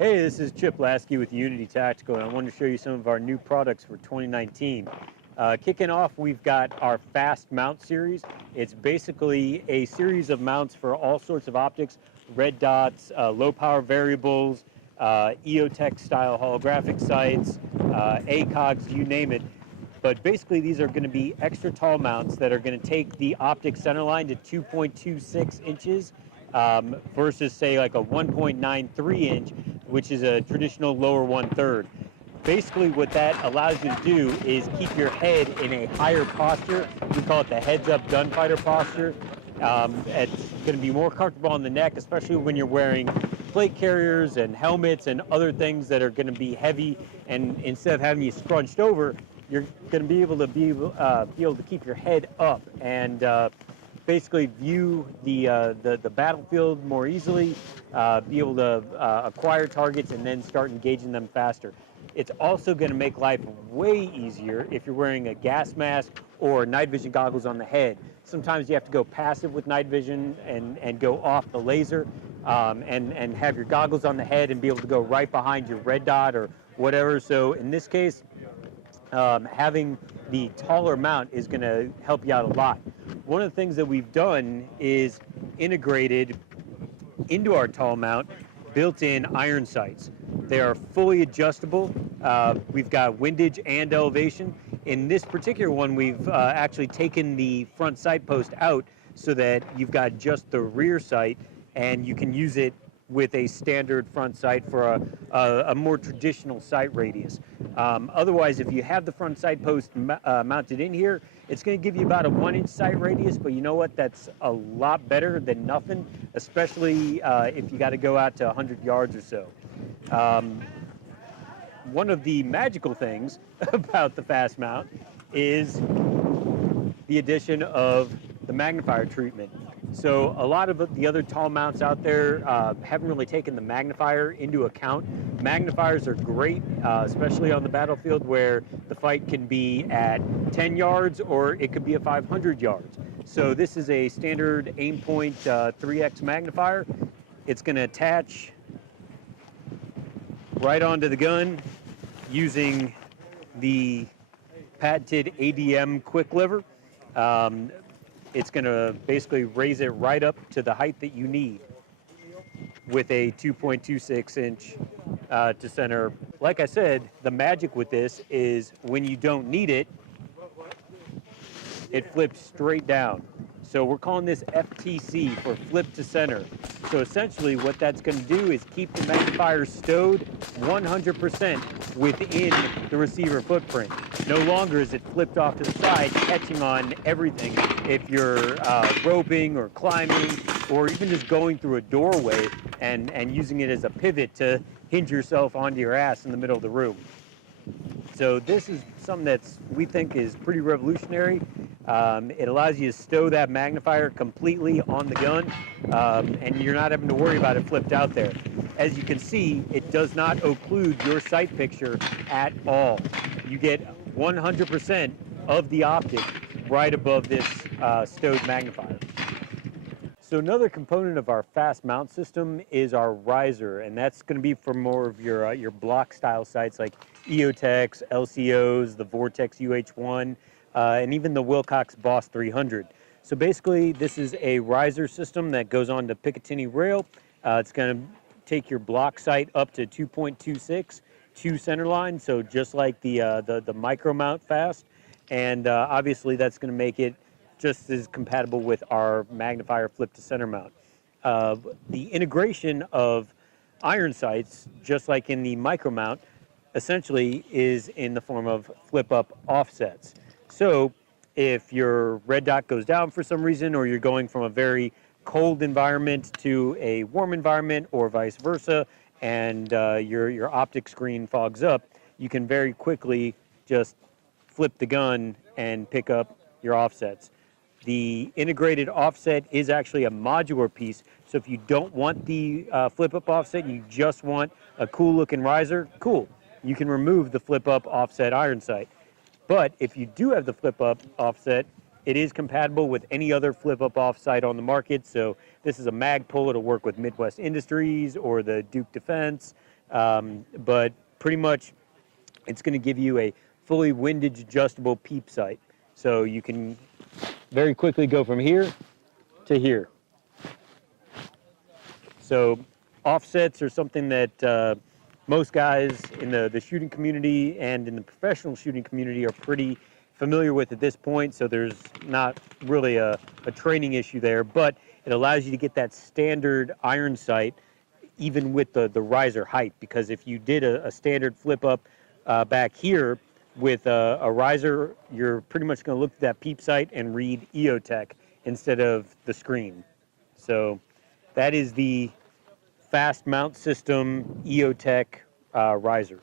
Hey, this is Chip Lasky with Unity Tactical, and I wanted to show you some of our new products for 2019. Kicking off, we've got our Fast Mount series. It's basically a series of mounts for all sorts of optics, red dots, low power variables, EOTech style holographic sights, ACOGs, you name it. But basically, these are going to be extra tall mounts that are going to take the optic center line to 2.26 inches versus, say, like a 1.93 inch, which is a traditional lower 1/3. Basically, what that allows you to do is keep your head in a higher posture. We call it the heads-up gunfighter posture. It's going to be more comfortable on the neck, especially when you're wearing plate carriers and helmets and other things that are going to be heavy. And instead of having you scrunched over, you're going to be able to keep your head up and basically view the battlefield more easily, be able to acquire targets and then start engaging them faster. It's also going to make life way easier if you're wearing a gas mask or night vision goggles on the head. Sometimes you have to go passive with night vision and go off the laser and have your goggles on the head and be able to go right behind your red dot or whatever. So in this case, having the taller mount is going to help you out a lot. One of the things that we've done is integrated into our tall mount built-in iron sights. They are fully adjustable. We've got windage and elevation. In this particular one, we've actually taken the front sight post out so that you've got just the rear sight and you can use it with a standard front sight for a more traditional sight radius. Otherwise, if you have the front sight post mounted in here, it's going to give you about a 1 inch sight radius, but you know what? That's a lot better than nothing, especially if you got to go out to 100 yards or so. One of the magical things about the Fast Mount is the addition of the magnifier treatment. So a lot of the other tall mounts out there haven't really taken the magnifier into account. Magnifiers are great, especially on the battlefield where the fight can be at 10 yards or it could be at 500 yards. So this is a standard Aimpoint 3X magnifier. It's going to attach right onto the gun using the patented ADM quick lever. It's going to basically raise it right up to the height that you need with a 2.26 inch to center. Like I said, the magic with this is when you don't need it, it flips straight down. So we're calling this FTC for flip to center. So essentially what that's going to do is keep the magnifier stowed 100% within the receiver footprint. No longer is it flipped off to the side, catching on everything. If you're roping or climbing or even just going through a doorway and using it as a pivot to hinge yourself onto your ass in the middle of the room. So this is something that's we think is pretty revolutionary. It allows you to stow that magnifier completely on the gun, and you're not having to worry about it flipped out there. As you can see, it does not occlude your sight picture at all. You get 100% of the optic right above this stowed magnifier. So another component of our fast mount system is our riser, and that's going to be for more of your block style sights like EOTechs, LCOs, the Vortex UH1, and even the Wilcox Boss 300. So basically, this is a riser system that goes on to Picatinny rail. It's going to take your block sight up to 2.26 to center line, so just like the micro mount fast, and obviously that's going to make it just as compatible with our magnifier flip to center mount. The integration of iron sights, just like in the micro mount, essentially is in the form of flip up offsets. So if your red dot goes down for some reason, or you're going from a very cold environment to a warm environment or vice versa, and your optic screen fogs up, you can very quickly just flip the gun and pick up your offsets. The integrated offset is actually a modular piece, so if you don't want the flip-up offset, you just want a cool-looking riser, cool. You can remove the flip-up offset iron sight. But if you do have the flip-up offset, it is compatible with any other flip-up offset on the market, so this is a Magpul. It'll work with Midwest Industries or the Duke Defense, But pretty much it's going to give you a fully windage adjustable peep sight. So you can very quickly go from here to here. So offsets are something that most guys in the shooting community and in the professional shooting community are pretty familiar with at this point, so there's not really a training issue there, but it allows you to get that standard iron sight even with the riser height, because if you did a standard flip up back here with a riser, you're pretty much going to look at that peep sight and read EOTech instead of the screen. So that is the Fast Mount System EOTech riser.